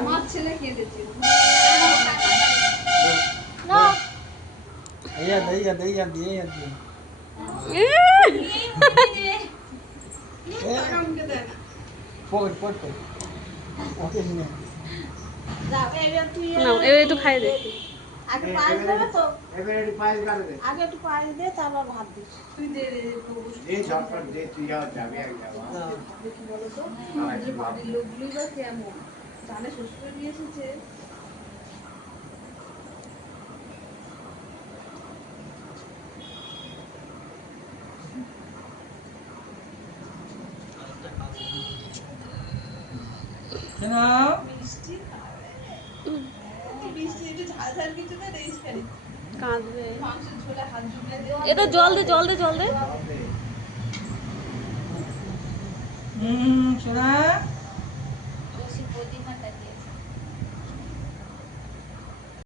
আমার ছেলে কেঁদেছে এবার একটু খাই দে। আগে পায়েস দেবে তো আগে একটু পায়েস দে তারপর ভাত দিস তুই দে দেখি বলো তো আমাদের বাড়ির লোকগুলোই বা কেমন জানে শ্বশুরে নিয়ে এসেছে মিষ্টি মিষ্টি একটু ঝাল ঝাল কিছু না রেস খালি কাঁদবে। মাংসের ঝোলে হাত ঢুকিয়ে দেওয়া এটা জল দে জল দে জল দে। সোনা ওসি প্রতিমা তাকে